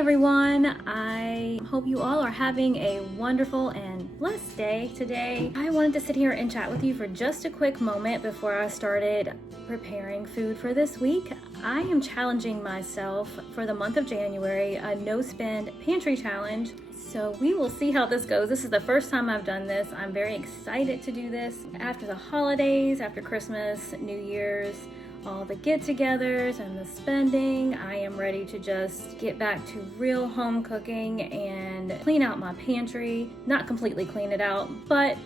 everyone, I hope you all are having a wonderful and blessed day today. I wanted to sit here and chat with you for just a quick moment before I started preparing food for this week. I am challenging myself for the month of January, a no-spend pantry challenge. So we will see how this goes. This is the first time I've done this. I'm very excited to do this. After the holidays, after Christmas, New Year's, all the get-togethers and the spending, I am ready to just get back to real home cooking and clean out my pantry. Not completely clean it out, but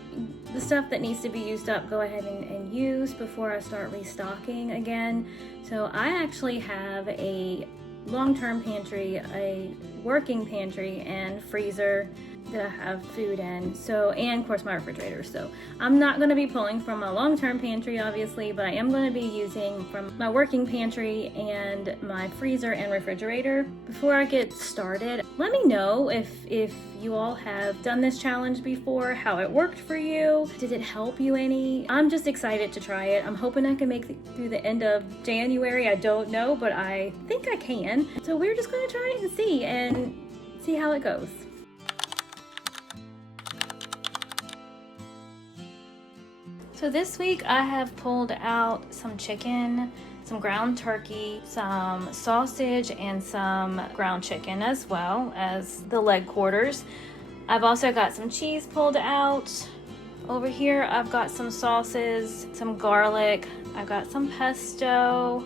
the stuff that needs to be used up, go ahead and use before I start restocking again. So I actually have a long-term pantry, a working pantry and freezer that I have food in, and of course my refrigerator. So I'm not going to be pulling from my long-term pantry obviously, but I am going to be using from my working pantry and my freezer and refrigerator. Before I get started, let me know if you all have done this challenge before, how it worked for you. Did it help you any? I'm just excited to try it. I'm hoping I can make it through the end of January. I don't know, but I think I can. So we're just going to try it and see how it goes. So this week I have pulled out some chicken, some ground turkey, some sausage, and some ground chicken, as well as the leg quarters. I've also got some cheese pulled out. Over here I've got some sauces, some garlic, I've got some pesto,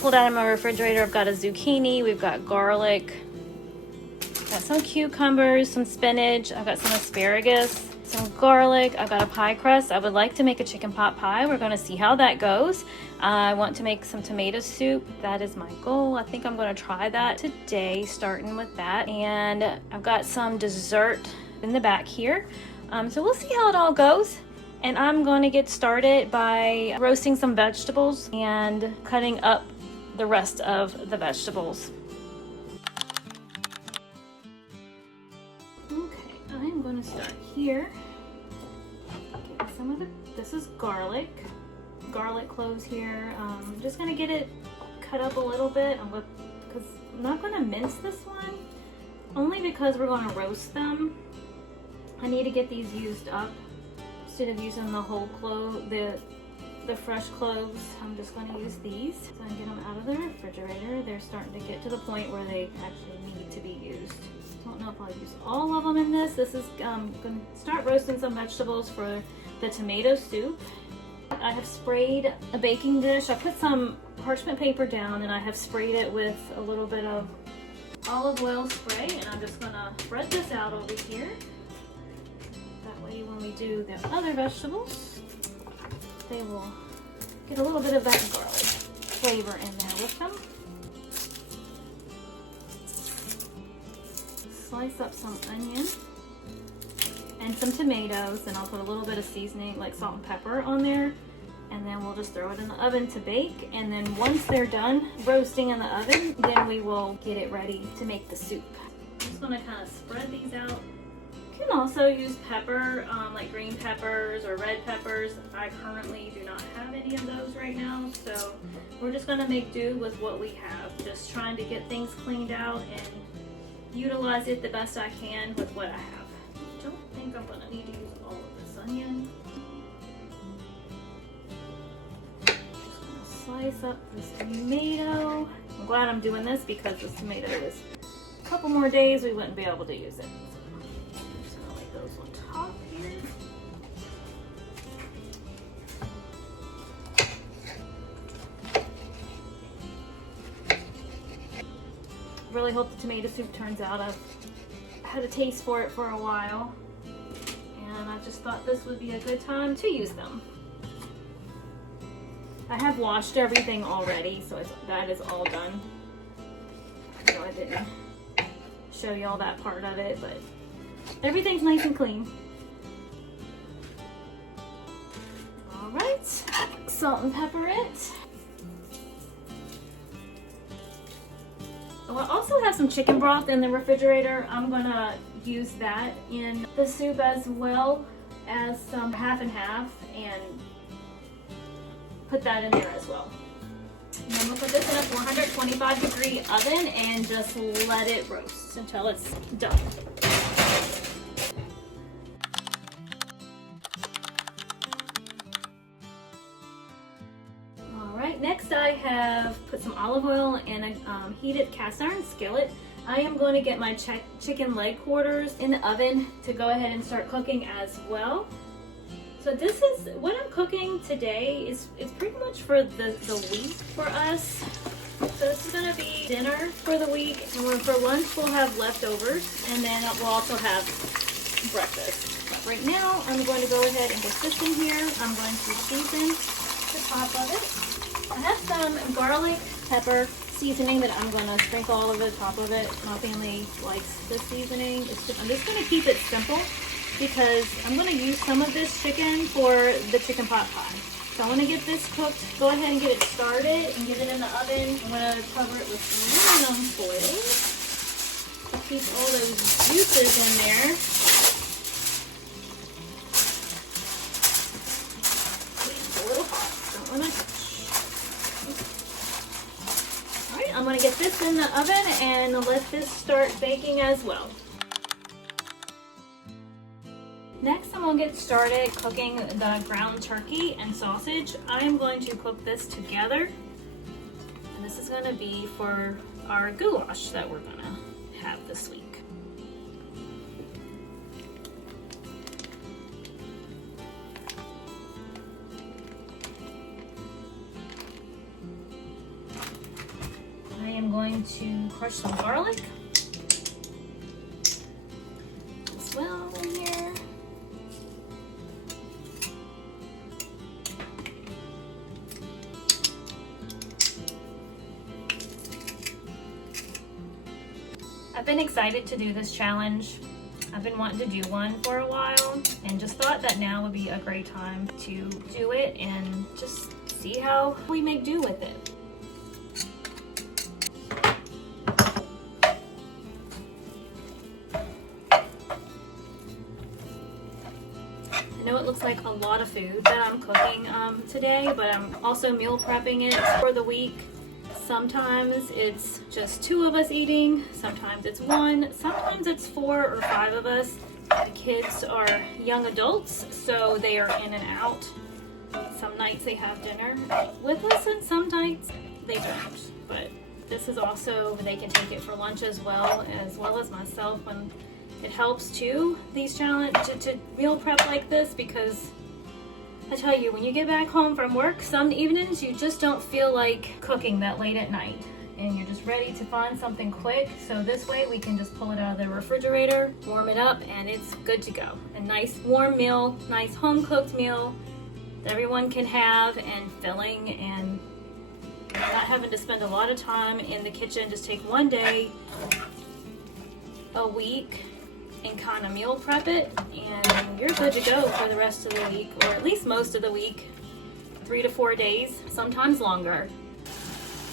pulled out of my refrigerator, I've got a zucchini, we've got garlic, got some cucumbers, some spinach, I've got some asparagus, some garlic, I've got a pie crust. I would like to make a chicken pot pie. We're going to see how that goes. I want to make some tomato soup. That is my goal. I think I'm going to try that today, starting with that. And I've got some dessert in the back here. So we'll see how it all goes. And I'm going to get started by roasting some vegetables and cutting up the rest of the vegetables. Okay, I'm going to start here. This is garlic cloves here. I'm just gonna get it cut up a little bit because I'm not gonna mince this one, only because we're gonna roast them. I need to get these used up instead of using the whole clove, the fresh cloves. I'm just gonna use these so I can get them out of the refrigerator. They're starting to get to the point where they actually need to be used. Don't know if I'll use all of them in this. This is gonna start roasting some vegetables for the tomato soup. I have sprayed a baking dish. I put some parchment paper down and I have sprayed it with a little bit of olive oil spray, and I'm just gonna spread this out over here. That way when we do the other vegetables, they will get a little bit of that garlic flavor in there with them. Slice up some onion and some tomatoes, and I'll put a little bit of seasoning like salt and pepper on there, and then we'll just throw it in the oven to bake. And then once they're done roasting in the oven, then we will get it ready to make the soup. I'm just going to kind of spread these out. You can also use pepper, like green peppers or red peppers. I currently do not have any of those right now, so we're just going to make do with what we have, just trying to get things cleaned out and utilize it the best I can with what I have. I don't think I'm going to need to use all of this onion. Just going to slice up this tomato. I'm glad I'm doing this because this tomato is a couple more days we wouldn't be able to use it. So I'm just going to lay those on top here. Really hope the tomato soup turns out. I've had a taste for it for a while, and I just thought this would be a good time to use them. I have washed everything already, so that is all done. So I didn't show you all that part of it, but everything's nice and clean. All right, salt and pepper it. I also have some chicken broth in the refrigerator. I'm gonna use that in the soup as well as some half and half, and put that in there as well. And I'm gonna put this in a 425-degree oven and just let it roast until it's done. Alright, next I have put some olive oil in a heated cast iron skillet. I am going to get my chicken leg quarters in the oven to go ahead and start cooking as well. So this is what I'm cooking today. It's pretty much for the week for us. So this is going to be dinner for the week, and for lunch we'll have leftovers, and then we'll also have breakfast. But right now I'm going to go ahead and get this in here. I'm going to season the top of it. I have some garlic pepper seasoning that I'm going to sprinkle all over the top of it. My family likes this seasoning. I'm just going to keep it simple because I'm going to use some of this chicken for the chicken pot pie. So I want to get this cooked. Go ahead and get it started and get it in the oven. I'm going to cover it with aluminum foil to keep all those juices in there. It's a little hot. Don't want to. Alright, I'm going to get this in the oven and let this start baking as well. Next, I'm going to get started cooking the ground turkey and sausage. I'm going to cook this together. And this is going to be for our goulash that we're going to have this week. I am going to crush some garlic as well in here. I've been excited to do this challenge. I've been wanting to do one for a while and just thought that now would be a great time to do it and just see how we make do with it. I know it looks like a lot of food that I'm cooking today, but I'm also meal prepping it for the week. Sometimes it's just 2 of us eating, sometimes it's 1, sometimes it's 4 or 5 of us. The kids are young adults, so they are in and out. Some nights they have dinner with us and some nights they don't. But this is also, they can take it for lunch as well as myself when it helps too, these challenges to meal prep like this, because I tell you, when you get back home from work, some evenings you just don't feel like cooking that late at night and you're just ready to find something quick. So this way we can just pull it out of the refrigerator, warm it up, and it's good to go. A nice warm meal, nice home cooked meal that everyone can have and filling, and not having to spend a lot of time in the kitchen. Just take one day a week and kind of meal prep it, and you're good to go for the rest of the week, or at least most of the week, 3 to 4 days, sometimes longer.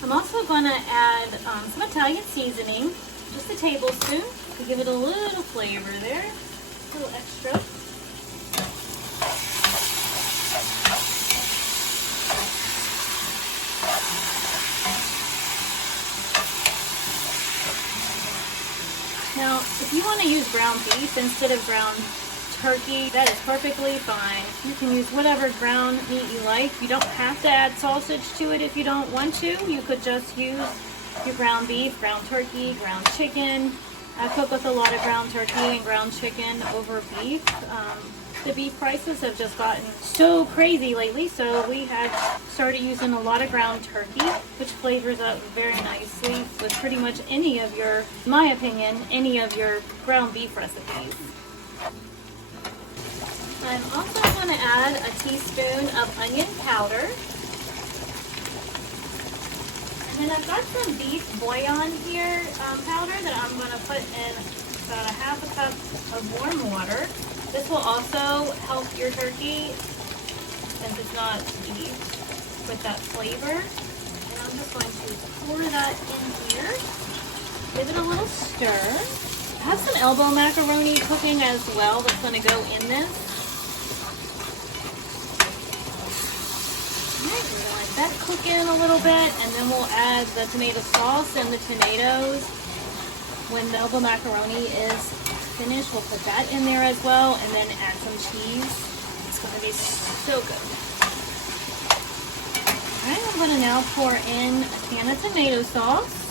I'm also going to add some Italian seasoning, just a tablespoon, to give it a little flavor there, a little extra. Now, if you want to use ground beef instead of ground turkey, that is perfectly fine. You can use whatever ground meat you like. You don't have to add sausage to it if you don't want to. You could just use your ground beef, ground turkey, ground chicken. I cook with a lot of ground turkey and ground chicken over beef. The beef prices have just gotten so crazy lately, so we have started using a lot of ground turkey, which flavors up very nicely with pretty much any of your, in my opinion, any of your ground beef recipes. I'm also going to add a teaspoon of onion powder. And then I've got some beef bouillon here, powder, that I'm going to put in about a half a cup of warm water. This will also help your turkey, since it's not beef, with that flavor. And I'm just going to pour that in here. Give it a little stir. I have some elbow macaroni cooking as well that's going to go in this. I really like that cook in a little bit, and then we'll add the tomato sauce and the tomatoes. When the elbow macaroni is finished, we'll put that in there as well, and then add some cheese. It's going to be so good. All right, I'm going to now pour in a can of tomato sauce.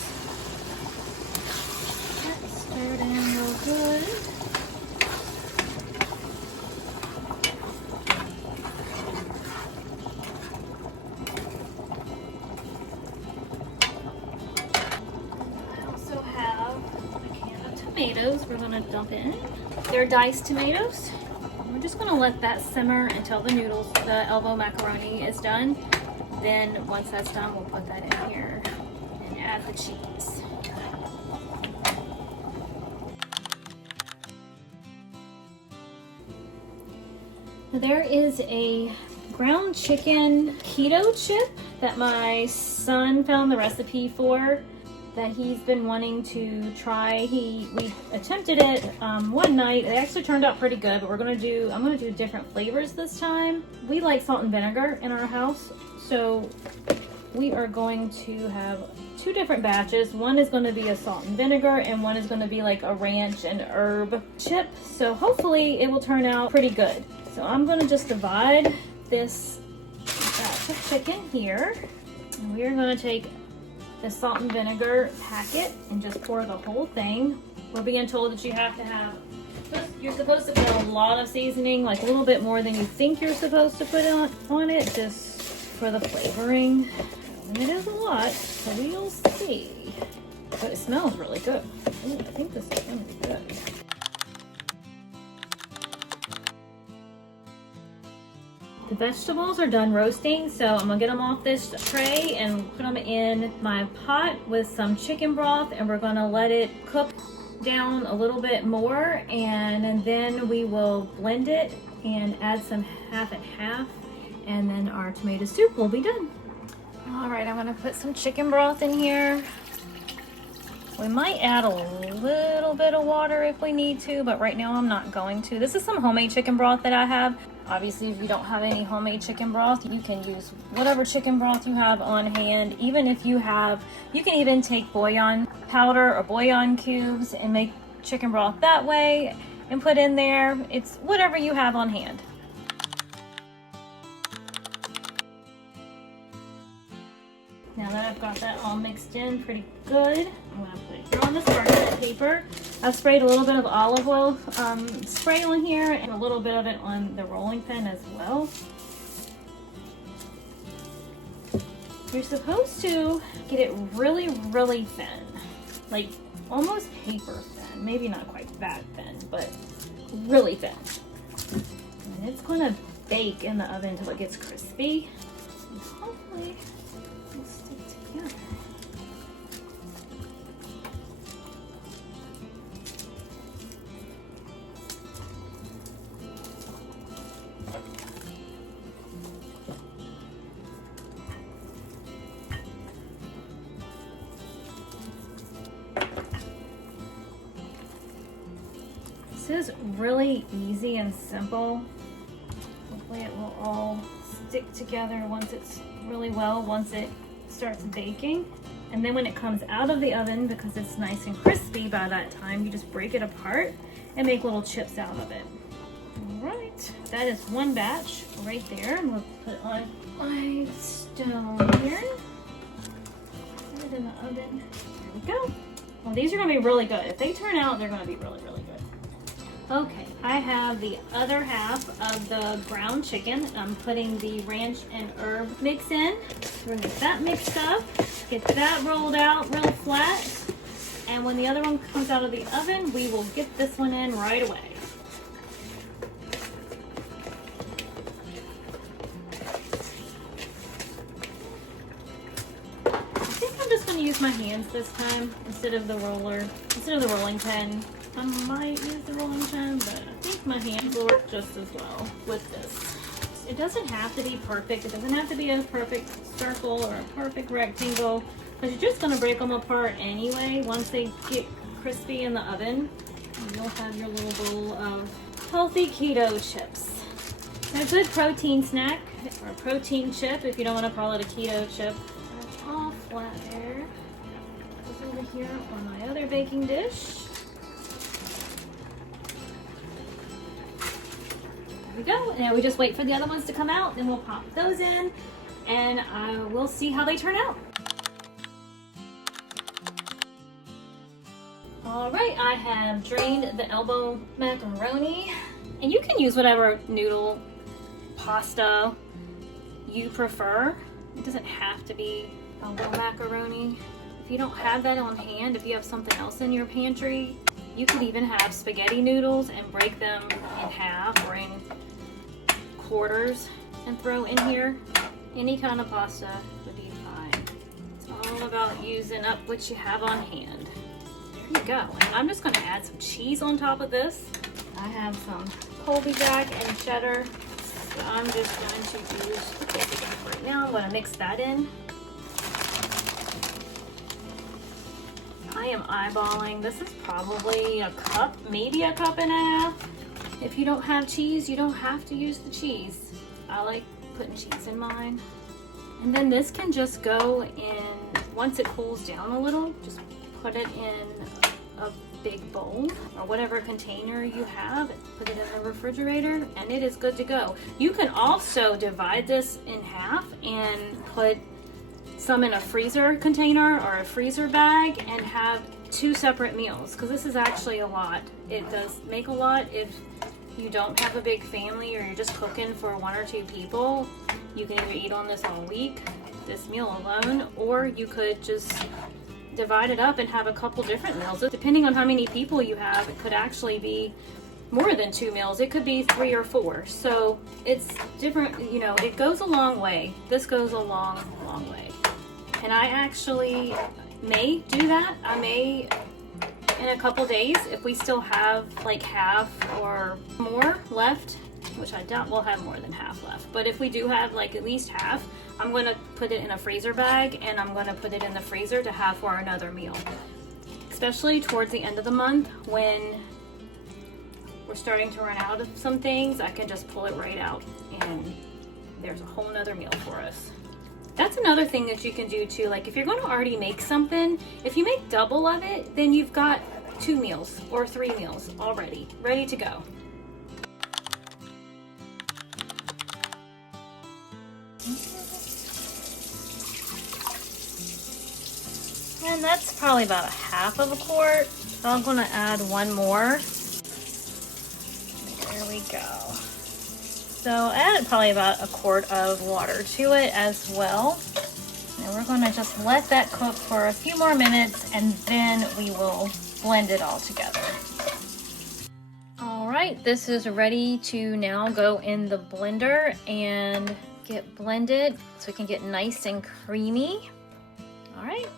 Stir it in real good. Tomatoes we're going to dump in. They're diced tomatoes. We're just going to let that simmer until the elbow macaroni is done. Then once that's done, we'll put that in here and add the cheese. There is a ground chicken keto chip that my son found the recipe for, that he's been wanting to try. We attempted it one night. It actually turned out pretty good, but I'm gonna do different flavors this time. We like salt and vinegar in our house, so we are going to have 2 different batches. One is going to be a salt and vinegar, and one is going to be like a ranch and herb chip. So hopefully it will turn out pretty good. So I'm going to just divide this batch of chicken here, and we are going to take the salt and vinegar packet and just pour the whole thing. We're being told that you're supposed to put a lot of seasoning, like a little bit more than you think you're supposed to put on it, just for the flavoring. And it is a lot, so we'll see. But it smells really good. Ooh, I think this is gonna be good. The vegetables are done roasting, so I'm gonna get them off this tray and put them in my pot with some chicken broth, and we're gonna let it cook down a little bit more, and then we will blend it and add some half and half, and then our tomato soup will be done. All right, I'm gonna put some chicken broth in here. We might add a little bit of water if we need to, but right now I'm not going to. This is some homemade chicken broth that I have. Obviously, if you don't have any homemade chicken broth, you can use whatever chicken broth you have on hand. Even if you can even take bouillon powder or bouillon cubes and make chicken broth that way and put in there. It's whatever you have on hand. Now that I've got that all mixed in pretty good, I'm going to put it here on this parchment paper. I've sprayed a little bit of olive oil spray on here and a little bit of it on the rolling pin as well. You're supposed to get it really, really thin, like almost paper thin. Maybe not quite that thin, but really thin. And it's going to bake in the oven until it gets crispy. And hopefully it'll stick together. This is really easy and simple. Hopefully it will all stick together once it starts baking. And then when it comes out of the oven, because it's nice and crispy by that time, you just break it apart and make little chips out of it. All right, that is one batch right there. I'm gonna put it on my stone here. Put it in the oven. There we go. Well, these are gonna be really good. If they turn out, they're gonna be really, really good. Okay, I have the other half of the ground chicken. I'm putting the ranch and herb mix in. We're gonna get that mixed up, get that rolled out real flat, and when the other one comes out of the oven, we will get this one in right away. I think I'm just gonna use my hands this time instead of the rolling pin. I might use the rolling pin, but I think my hands will work just as well with this. It doesn't have to be perfect. It doesn't have to be a perfect circle or a perfect rectangle, because you're just going to break them apart anyway once they get crispy in the oven. And you'll have your little bowl of healthy keto chips. A good protein snack or a protein chip if you don't want to call it a keto chip. That's all flat there. Goes over here on my other baking dish. There we go. Now we just wait for the other ones to come out, then we'll pop those in and we'll see how they turn out. All right, I have drained the elbow macaroni, and you can use whatever noodle, pasta you prefer. It doesn't have to be elbow macaroni. If you don't have that on hand, if you have something else in your pantry, you could even have spaghetti noodles and break them in half or in quarters and throw in here. Any kind of pasta would be fine. It's all about using up what you have on hand. There you go. And I'm just going to add some cheese on top of this. I have some Colby Jack and cheddar. So I'm just going to use right now. I'm going to mix that in. I am eyeballing. This is probably a cup, maybe a cup and a half. If you don't have cheese, you don't have to use the cheese. I like putting cheese in mine. And then this can just go in, once it cools down a little, just put it in a big bowl or whatever container you have, put it in the refrigerator, and it is good to go. You can also divide this in half and put some in a freezer container or a freezer bag and have 2 separate meals, because this is actually a lot. It does make a lot if you don't have a big family or you're just cooking for 1 or 2 people. You can either eat on this all week, this meal alone, or you could just divide it up and have a couple different meals. Depending on how many people you have, it could actually be more than 2 meals. It could be 3 or 4. So it's different, you know, it goes a long way. This goes a long, long way. And I actually may do that. I may, in a couple days, if we still have like half or more left, which I doubt we'll have more than half left, but if we do have like at least half, I'm going to put it in a freezer bag and I'm going to put it in the freezer to have for another meal. Especially towards the end of the month when we're starting to run out of some things, I can just pull it right out and there's a whole nother meal for us. That's another thing that you can do too. Like if you're going to already make something, if you make double of it, then you've got 2 meals or 3 meals already ready to go. And that's probably about 1/2 of a quart. So I'm going to add 1 more. There we go. So I added probably about 1 quart of water to it as well. And we're going to just let that cook for a few more minutes and then we will blend it all together. All right, this is ready to now go in the blender and get blended so it can get nice and creamy. All right.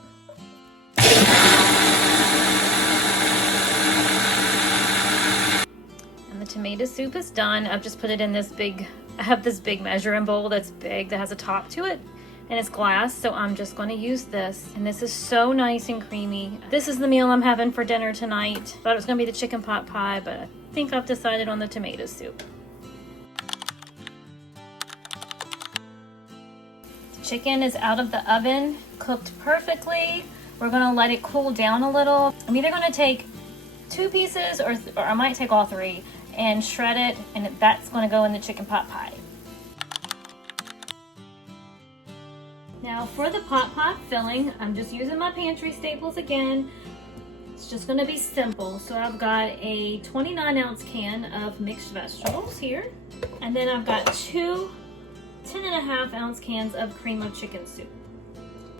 The tomato soup is done. I've just put it in this big, I have this big measuring bowl that's big that has a top to it and it's glass, so I'm just going to use this. And this is so nice and creamy. This is the meal I'm having for dinner tonight. Thought it was going to be the chicken pot pie, but I think I've decided on the tomato soup. The chicken is out of the oven, cooked perfectly. We're going to let it cool down a little. I'm either going to take 2 pieces or I might take all 3 and shred it, and that's going to go in the chicken pot pie. Now for the pot pie filling, I'm just using my pantry staples again. It's just going to be simple. So I've got a 29-ounce can of mixed vegetables here, and then I've got 2 10.5-ounce cans of cream of chicken soup.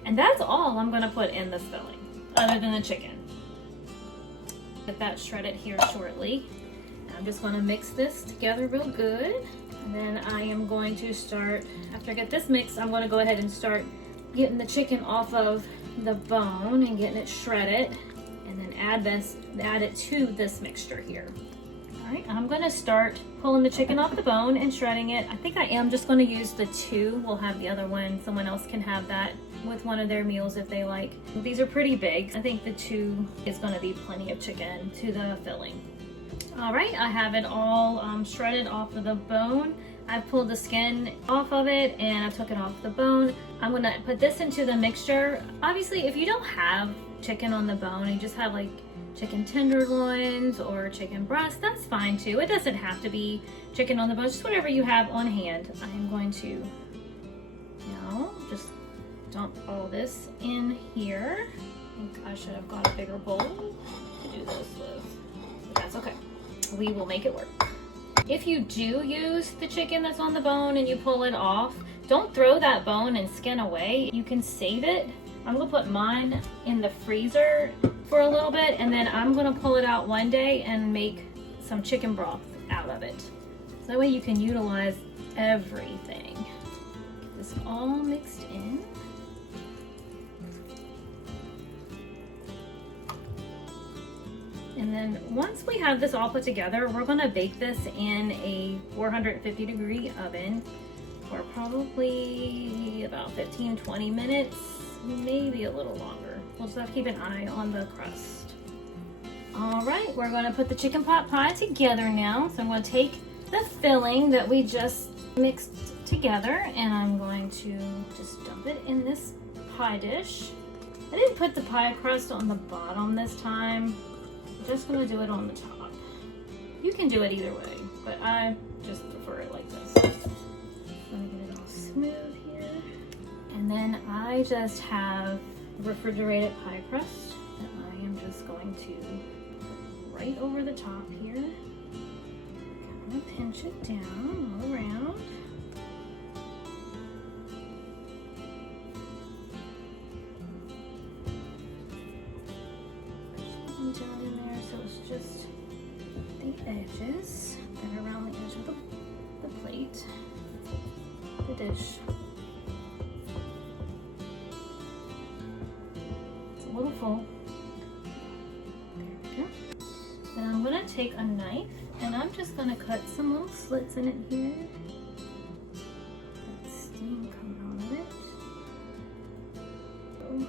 And that's all I'm going to put in this filling, other than the chicken. Get that shredded here shortly. I'm just going to mix this together real good. And then I am going to start, after I get this mixed, I'm going to go ahead and start getting the chicken off of the bone and getting it shredded. And then add it to this mixture here. All right, I'm going to start pulling the chicken off the bone and shredding it. I think I am just going to use the 2. We'll have the other one. Someone else can have that with one of their meals if they like. These are pretty big. I think the 2 is going to be plenty of chicken to the filling. All right, I have it all shredded off of the bone. I've pulled the skin off of it and I took it off the bone. I'm gonna put this into the mixture. Obviously, if you don't have chicken on the bone, you just have like chicken tenderloins or chicken breast, that's fine too. It doesn't have to be chicken on the bone, just whatever you have on hand. I am going to now just dump all this in here. I think I should have got a bigger bowl to do this with, but that's okay. We will make it work. If you do use the chicken that's on the bone and you pull it off, don't throw that bone and skin away. You can save it. I'm gonna put mine in the freezer for a little bit, and then I'm gonna pull it out one day and make some chicken broth out of it. So that way you can utilize everything. Get this all mixed in. And then once we have this all put together, we're gonna bake this in a 450-degree oven for probably about 15-20 minutes, maybe a little longer. We'll just have to keep an eye on the crust. All right, we're gonna put the chicken pot pie together now. So I'm gonna take the filling that we just mixed together and I'm going to just dump it in this pie dish. I didn't put the pie crust on the bottom this time. I'm just gonna do it on the top. You can do it either way, but I just prefer it like this. Let me get it all smooth here. And then I just have refrigerated pie crust that I am just going to put right over the top here. Kind of pinch it down all around. Down in there, so it's just the edges that are around the edge of the plate, the dish. It's a little full. There we go. Then I'm going to take a knife and I'm just going to cut some little slits in it here. Let steam come out of it. So,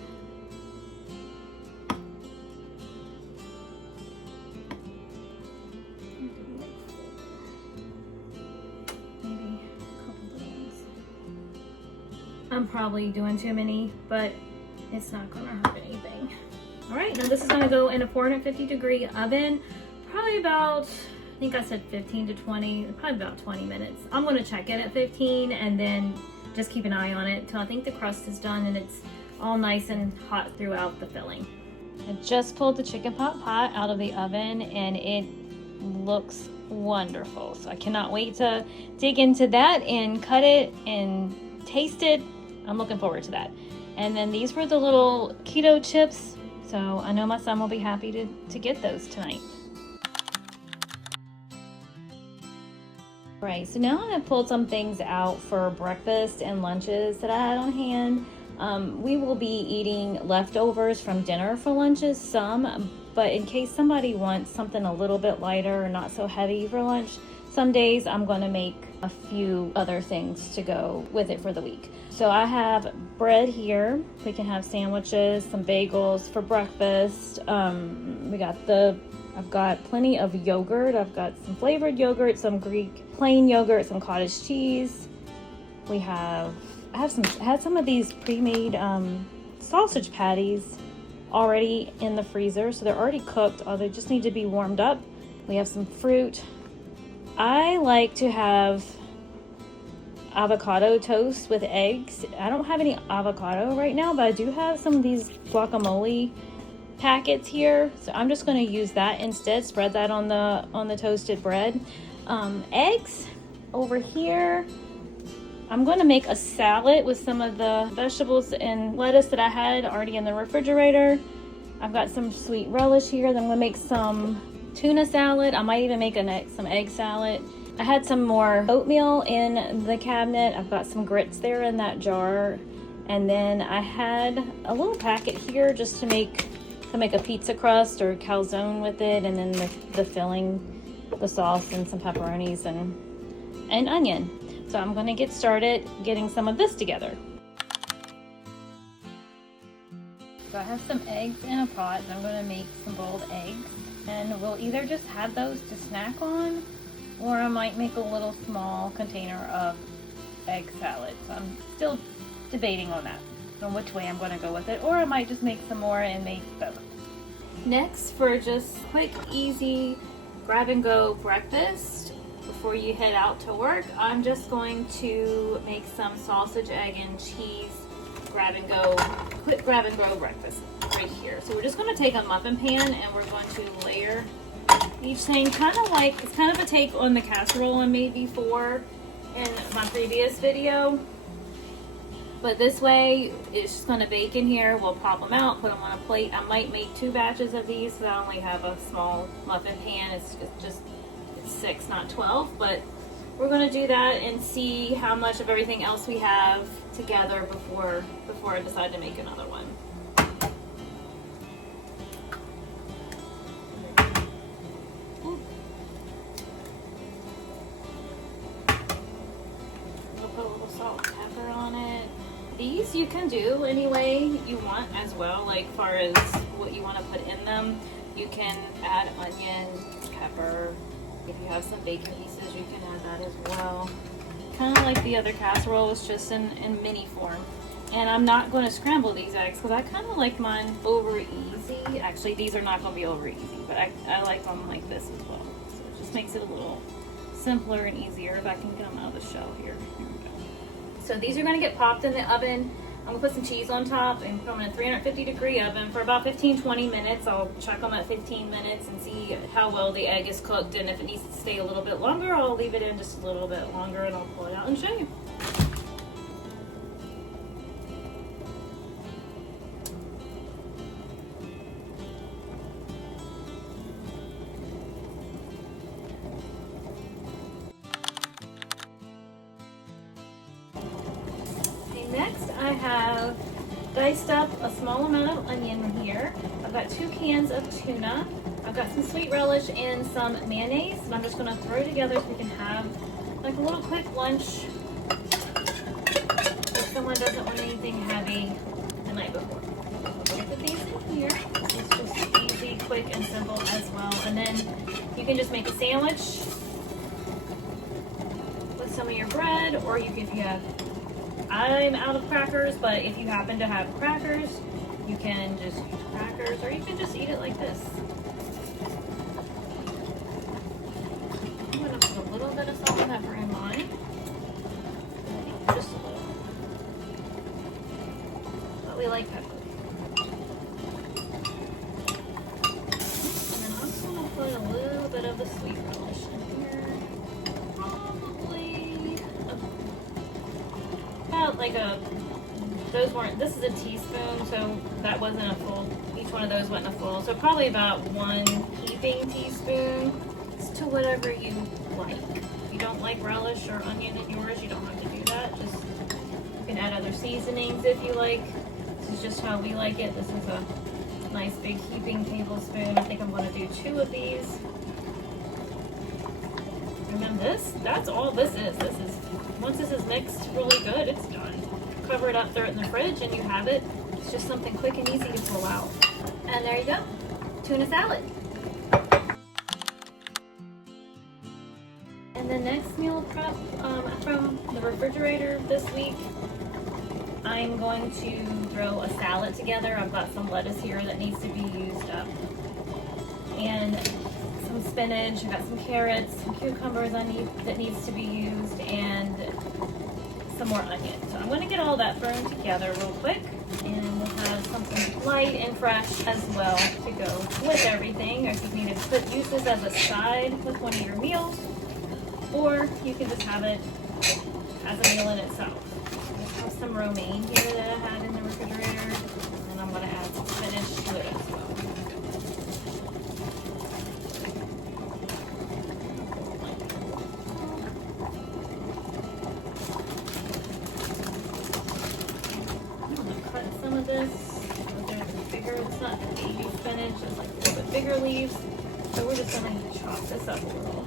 I'm probably doing too many, but it's not gonna hurt anything. All right, now this is gonna go in a 450-degree oven, probably about, I think I said 15 to 20, probably about 20 minutes. I'm gonna check it at 15 and then just keep an eye on it till I think the crust is done and it's all nice and hot throughout the filling. I just pulled the chicken pot pie out of the oven and it looks wonderful. So I cannot wait to dig into that and cut it and taste it. I'm looking forward to that. And then these were the little keto chips. So I know my son will be happy to get those tonight. All right, so now I've pulled some things out for breakfast and lunches that I had on hand. We will be eating leftovers from dinner for lunches, some, but in case somebody wants something a little bit lighter or not so heavy for lunch, some days I'm gonna make a few other things to go with it for the week. So I have bread here. We can have sandwiches, some bagels for breakfast. I've got plenty of yogurt. I've got some flavored yogurt, some Greek plain yogurt, some cottage cheese. I had some of these pre-made sausage patties already in the freezer, so they're already cooked. They just need to be warmed up. We have some fruit. I like to have avocado toast with eggs. I don't have any avocado right now, but I do have some of these guacamole packets here, so I'm just going to use that instead. Spread that on the toasted bread. Eggs over here. I'm going to make a salad with some of the vegetables and lettuce that I had already in the refrigerator. I've got some sweet relish here. Then I'm going to make some tuna salad. I might even make some egg salad. I had some more oatmeal in the cabinet. I've got some grits there in that jar. And then I had a little packet here just to make a pizza crust or calzone with it, and then the filling, the sauce, and some pepperonis and onion. So I'm going to get started getting some of this together. So I have some eggs in a pot, and I'm going to make some boiled eggs. And we'll either just have those to snack on, or I might make a little small container of egg salad. So I'm still debating on that, on which way I'm going to go with it, or I might just make some more and make both. Next, for just quick, easy grab and go breakfast before you head out to work, I'm just going to make some sausage, egg, and cheese grab and go, quick grab and go breakfast right here. So we're just going to take a muffin pan and we're going to layer each thing, kind of like, it's kind of a take on the casserole I made before in my previous video. But this way, it's just going to bake in here. We'll pop them out, put them on a plate. I might make 2 batches of these, so I only have a small muffin pan. It's 6, not 12. But we're going to do that and see how much of everything else we have together before I decide to make another one. We'll put a little salt and pepper on it. These you can do any way you want as well, like far as what you want to put in them. You can add onion, pepper. If you have some bacon pieces, you can add that as well. Kind of like the other casserole, it's just in mini form. And I'm not going to scramble these eggs because I kind of like mine over easy. Actually, these are not going to be over easy, but I like them like this as well. So it just makes it a little simpler and easier. If I can get them out of the shell here. Here we go. So these are going to get popped in the oven. I'm going to put some cheese on top and put them in a 350-degree oven for about 15-20 minutes. I'll check them at 15 minutes and see how well the egg is cooked, and if it needs to stay a little bit longer, I'll leave it in just a little bit longer and I'll pull it out and show you. Next, I have diced up a small amount of onion here. I've got 2 cans of tuna. I've got some sweet relish and some mayonnaise, and I'm just going to throw together so we can have like a little quick lunch if someone doesn't want anything heavy the night before. So put these in here. It's just easy, quick, and simple as well. And then you can just make a sandwich with some of your bread, or you can, if you have, I'm out of crackers, but if you happen to have crackers, you can just use crackers, or you can just eat it like this. I'm going to put a little bit of salt and pepper in mine. Just a little. But we like pepper. And then I'm just going to put a little bit of the sweet relish in here. Probably about like this is a teaspoon, so that wasn't a full, each one of those wasn't a full, so probably about 1 heaping teaspoon. It's to whatever you like. If you don't like relish or onion in yours, you don't have to do that. Just, you can add other seasonings if you like. This is just how we like it. This is a nice big heaping tablespoon. I think I'm going to do 2 of these. And then that's all this is. Once this is mixed really good, it's done. Cover it up, throw it in the fridge, and you have it. It's just something quick and easy to pull out. And there you go, tuna salad. And the next meal prep from the refrigerator this week, I'm going to throw a salad together. I've got some lettuce here that needs to be used up, and some spinach. I've got some carrots, some cucumbers that needs to be used, and some more onion. So I'm going to get all that thrown together real quick, and we'll have something light and fresh as well to go with everything. Or if you need to use this as a side with one of your meals, or you can just have it as a meal in itself. I have some romaine here that I had in the refrigerator, and I'm going to add some spinach to it as well. Some of this, they're bigger, it's not baby spinach, it's like a little bit bigger leaves. So we're just going to chop this up a little.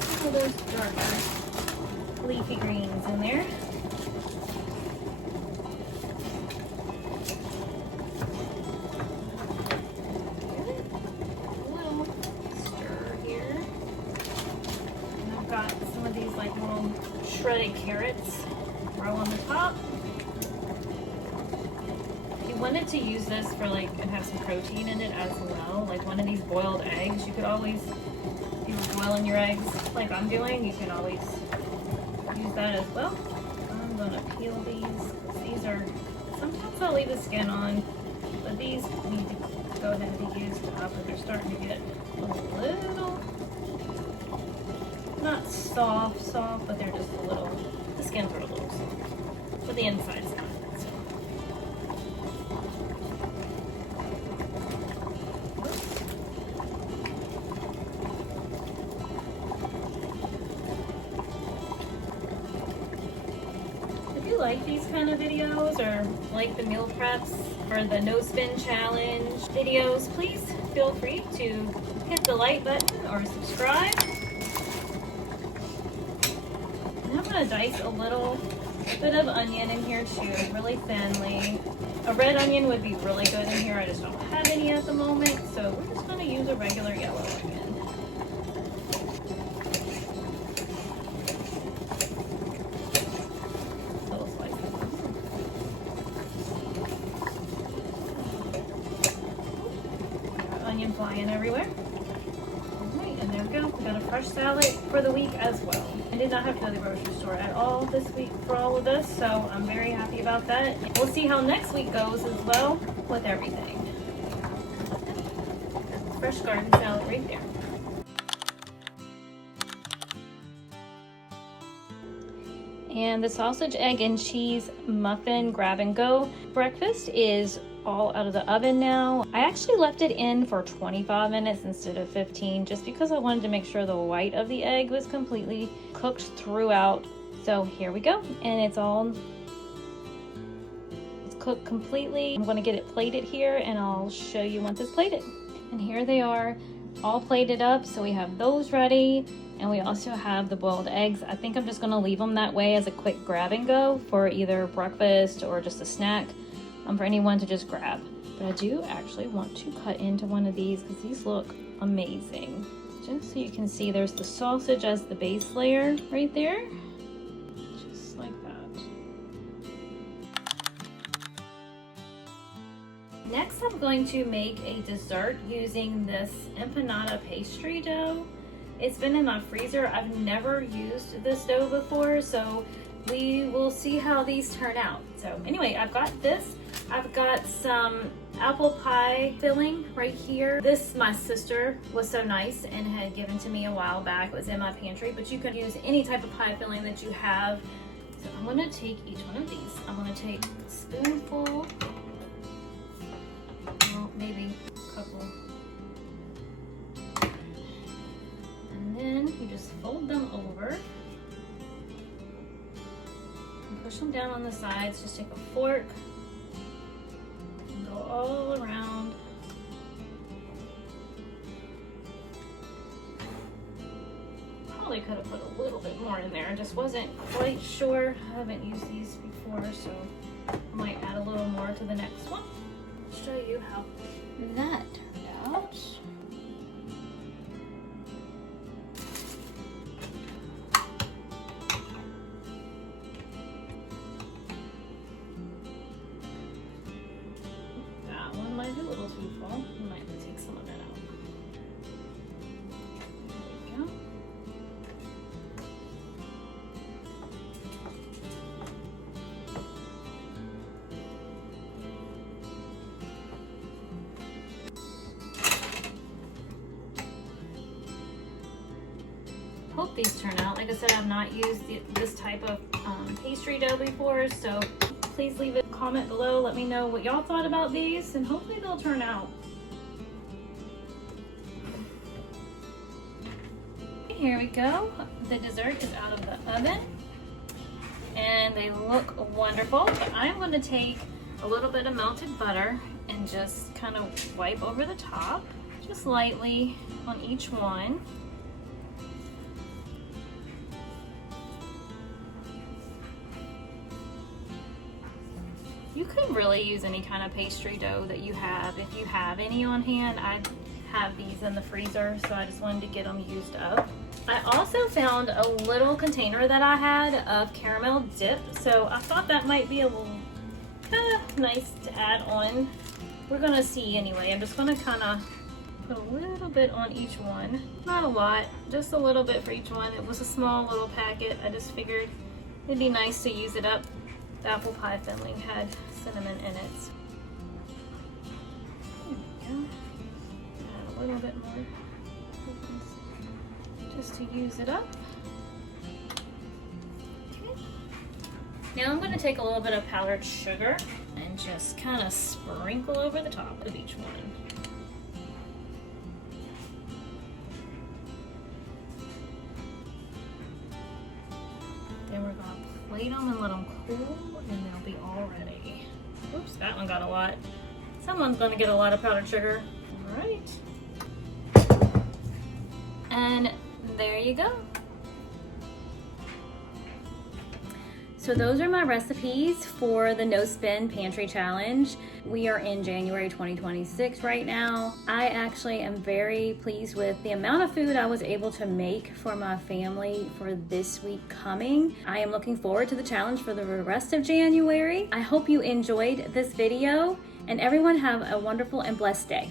Some of those darker leafy greens in there. A little shredded carrots, throw on the top. If you wanted to use this for like, and have some protein in it as well, like one of these boiled eggs, you could always, if you were boiling your eggs like I'm doing, you can always use that as well. I'm gonna peel these. These are, sometimes I'll leave the skin on, but these need to go ahead and be used up, but they're starting to get a little, not soft, but they're just a little, the skins are a little soft, but the inside's not. Like these kind of videos or like the meal preps or the no spin challenge videos, please feel free to hit the like button or subscribe. And I'm going to dice a little bit of onion in here too, really thinly. A red onion would be really good in here. I just don't have any at the moment, so we're just going to use a regular yellow onion. Onion flying everywhere. Alright, and there we go. We got a fresh salad for the week as well. I did not have to go to the grocery store at all this week for all of this, so I'm very happy about that. We'll see how next week goes as well with everything. Fresh garden salad right there. And the sausage, egg, and cheese muffin grab and go breakfast is all out of the oven now. I actually left it in for 25 minutes instead of 15 just because I wanted to make sure the white of the egg was completely cooked throughout. So here we go, and it's cooked completely. I'm going to get it plated here and I'll show you once it's plated. And here they are all plated up, so we have those ready. And we also have the boiled eggs. I think I'm just gonna leave them that way as a quick grab and go for either breakfast or just a snack for anyone to just grab. But I do actually want to cut into one of these because these look amazing. Just so you can see, there's the sausage as the base layer right there. Just like that. Next, I'm going to make a dessert using this empanada pastry dough. It's been in my freezer. I've never used this dough before, so we will see how these turn out. So anyway, I've got this. I've got some apple pie filling right here. This, my sister was so nice and had given to me a while back. It was in my pantry, but you can use any type of pie filling that you have. So I'm gonna take each one of these. I'm gonna take a spoonful, well, maybe a couple. And then you just fold them over and push them down on the sides. Just take a fork and go all around. Probably could have put a little bit more in there. I just wasn't quite sure. I haven't used these before, so I might add a little more to the next one. I'll show you how that turned out. That one might be a little too full. I might take some of that out. There we go. Hope these turn out. Like I said, I've not used this type of pastry dough before, so please leave a comment below. Let me know what y'all thought about these, and hopefully they'll turn out. Here we go. The dessert is out of the oven, and they look wonderful. But I'm going to take a little bit of melted butter and just kind of wipe over the top, just lightly on each one. You could really use any kind of pastry dough that you have. If you have any on hand, I have these in the freezer, so I just wanted to get them used up. I also found a little container that I had of caramel dip, so I thought that might be a little kind of nice to add on. We're gonna see anyway. I'm just gonna kind of put a little bit on each one. Not a lot, just a little bit for each one. It was a small little packet. I just figured it'd be nice to use it up. The apple pie filling had cinnamon in it. There we go. Add a little bit more. Just to use it up. Okay. Now I'm going to take a little bit of powdered sugar and just kind of sprinkle over the top of each one. Then we're going to plate them and let them cool, and they'll be all ready. Oops, that one got a lot. Someone's going to get a lot of powdered sugar. All right. And there you go. So those are my recipes for the No Spin Pantry Challenge. We are in January 2026 right now. I actually am very pleased with the amount of food I was able to make for my family for this week coming. I am looking forward to the challenge for the rest of January. I hope you enjoyed this video, and everyone have a wonderful and blessed day.